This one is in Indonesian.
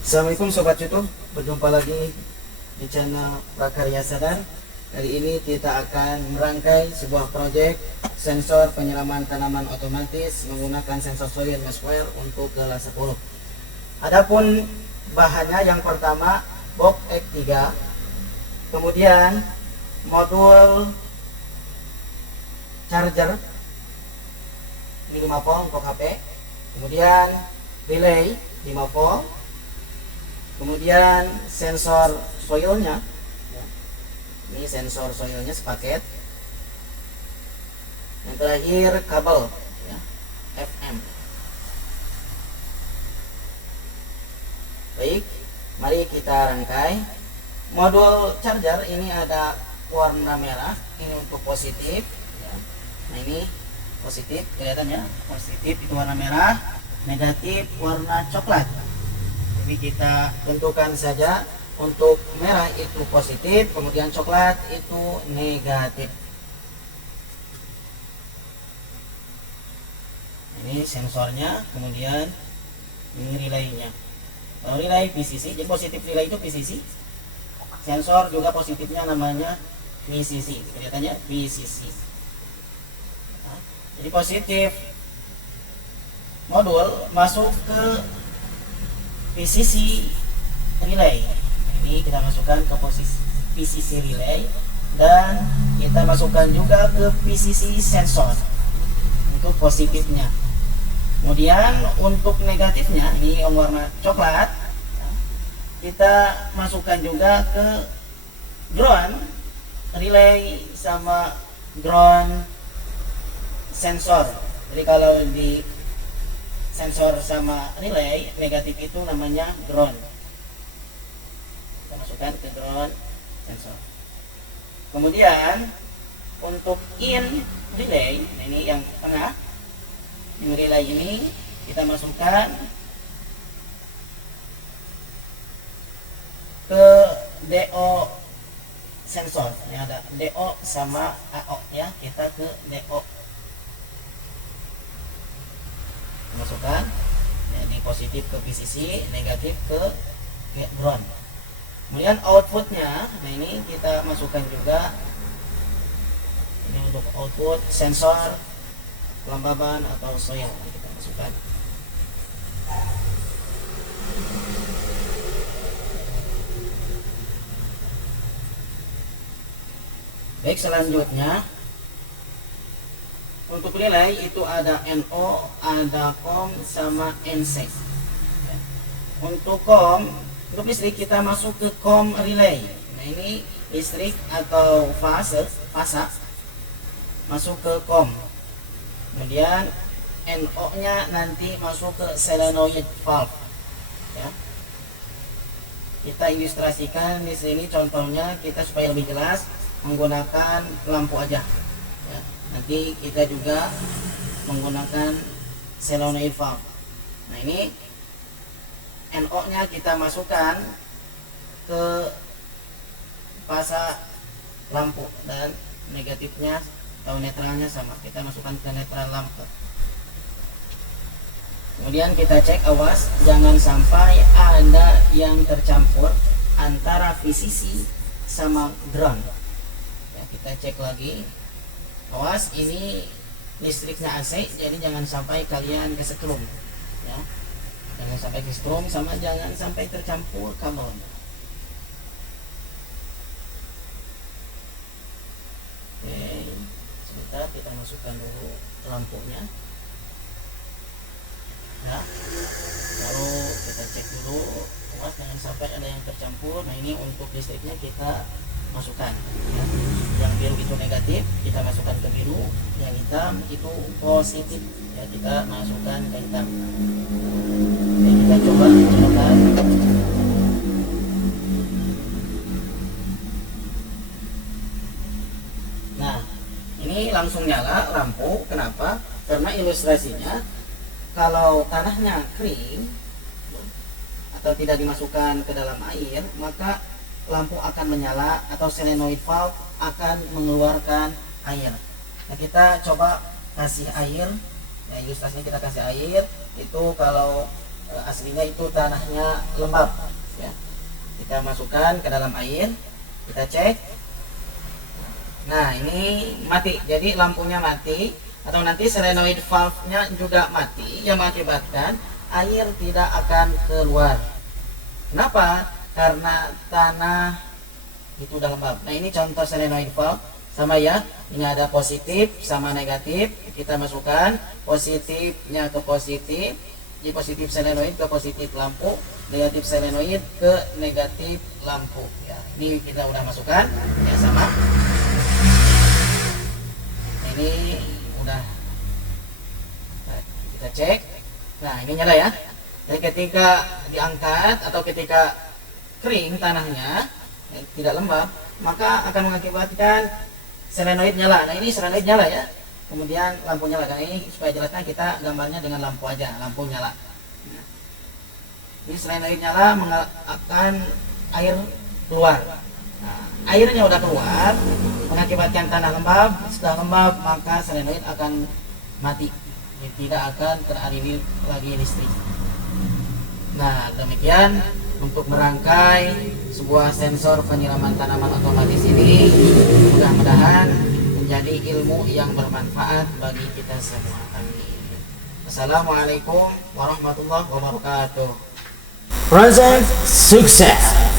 Assalamualaikum Sobat YouTube, berjumpa lagi di channel Prakarya Sadar. Kali ini kita akan merangkai sebuah proyek sensor penyiraman tanaman otomatis menggunakan sensor soil Mesware untuk kelas 10. Adapun bahannya, yang pertama box X3, kemudian modul charger ini 5 volt untuk HP, kemudian relay 5 volt, kemudian sensor soilnya, ini sensor soilnya sepaket, yang terakhir kabel ya, FM. Baik, mari kita rangkai. Modul charger ini ada warna merah, ini untuk positif ya. Nah ini positif, kelihatan ya, positif itu warna merah, negatif warna coklat. Jadi kita tentukan saja, untuk merah itu positif, kemudian coklat itu negatif. Ini sensornya, kemudian ini relaynya. Kalau relay VCC, jadi positif relay itu VCC. Sensor juga positifnya namanya VCC, kelihatannya VCC. Nah, jadi positif modul masuk ke VCC relay. Ini kita masukkan ke posisi VCC relay, dan kita masukkan juga ke VCC sensor untuk positifnya. Kemudian untuk negatifnya, ini yang warna coklat, kita masukkan juga ke ground relay sama ground sensor. Jadi kalau di sensor sama relay negatif itu namanya ground. Kita masukkan ke ground sensor. Kemudian untuk in relay, ini yang tengah, in relay ini kita masukkan ke DO sensor. Ini ada DO sama AO ya, kita ke DO. Masukkan ya, ini positif ke VCC, negatif ke ground. Kemudian outputnya, nah ini kita masukkan juga, ini untuk output sensor kelembaban atau soil, kita masukkan. Baik, selanjutnya untuk relay itu ada NO, ada COM sama NC. Untuk COM, untuk listrik kita masuk ke COM relay. Nah ini listrik atau fase masuk ke COM. Kemudian NO nya nanti masuk ke solenoid valve ya. Kita ilustrasikan di sini contohnya, kita supaya lebih jelas menggunakan lampu aja ya. Nanti kita juga menggunakan solenoid valve. Nah ini NO nya kita masukkan ke fase lampu, dan negatifnya atau netralnya sama, kita masukkan ke netral lampu. Kemudian kita cek, awas jangan sampai ada yang tercampur antara VCC sama ground ya. Kita cek lagi, awas ini listriknya AC, jadi jangan sampai kalian kesetrum ya. Jangan sampai kesetrum, sama jangan sampai tercampur kabel. Oke, sebentar kita masukkan dulu lampunya ya. Lalu kita cek dulu, awas jangan sampai ada yang tercampur. Nah ini untuk listriknya kita masukkan ya. Yang biru itu negatif, kita masukkan ke biru. Yang hitam itu positif ya, kita masukkan ke hitam. Oke, kita coba nyalakan. Nah ini langsung nyala lampu. Kenapa? Karena ilustrasinya, kalau tanahnya kering atau tidak dimasukkan ke dalam air, maka lampu akan menyala atau solenoid valve akan mengeluarkan air. Nah kita coba kasih air ya, ilustrasinya kita kasih air. Itu kalau aslinya itu tanahnya lembab ya. Kita masukkan ke dalam air, kita cek. Nah, ini mati, jadi lampunya mati, atau nanti solenoid valve-nya juga mati, yang mengakibatkan air tidak akan keluar. Kenapa? Karena tanah itu udah lembab. Nah, ini contoh solenoid valve, sama ya, ini ada positif sama negatif. Kita masukkan positifnya ke positif, jadi positif solenoid ke positif lampu, negatif solenoid ke negatif lampu ya. Ini kita udah masukkan ya, sama. Ini udah kita cek. Nah, ini nyala ya. Jadi ketika diangkat atau ketika kering tanahnya tidak lembab, maka akan mengakibatkan solenoid nyala. Nah, ini solenoid nyala ya, kemudian lampu nyala. Nah, ini supaya jelasnya kita gambarnya dengan lampu aja, lampu nyala. Ini solenoid nyala akan air keluar. Nah, airnya udah keluar, mengakibatkan tanah lembab. Setelah lembab, maka solenoid akan mati, tidak akan teraliri lagi listrik. Nah, demikian untuk merangkai sebuah sensor penyiraman tanaman otomatis ini. Mudah-mudahan menjadi ilmu yang bermanfaat bagi kita semua. Amin. Assalamualaikum warahmatullahi wabarakatuh. Present success.